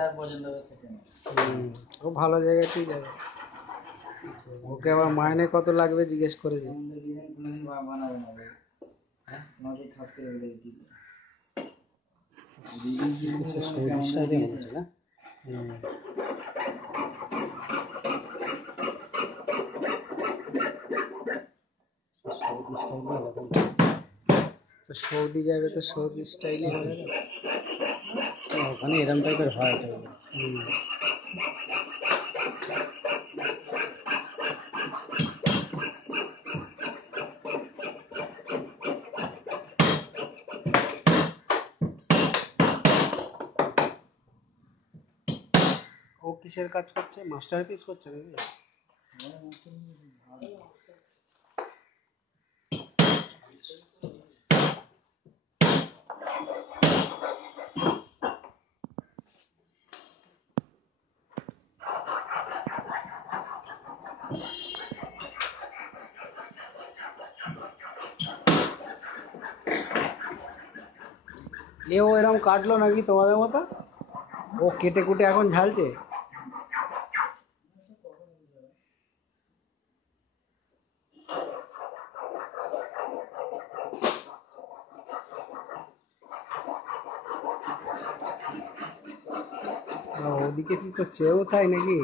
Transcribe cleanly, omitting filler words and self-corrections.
যার পছন্দ হবে সেটা নেবে। ও ভালো জায়গাতেই যাবে। ওকে আবার মাইনে কত লাগবে জিজ্ঞেস করেছে। কোনোদিন বানাবে না ভাই, হ্যাঁ তোমাকে খাস করে বলে দিচ্ছি। সৌদি স্টাইলে মনে হচ্ছে না? সৌদি স্টাইলে এরকম তো সৌদি যাবে তো সৌদি স্টাইলে হবে না, ওখানে এরকম টাইপের হয়। ও কিসের কাজ করছে? মাস্টারপিস করছে নাকি? এও এরকম কাটলো নাকি তোমাদের মতো? ও কেটে কুটে এখন ঝালছে? ওদিকে কি করছে? ও তাই নাকি?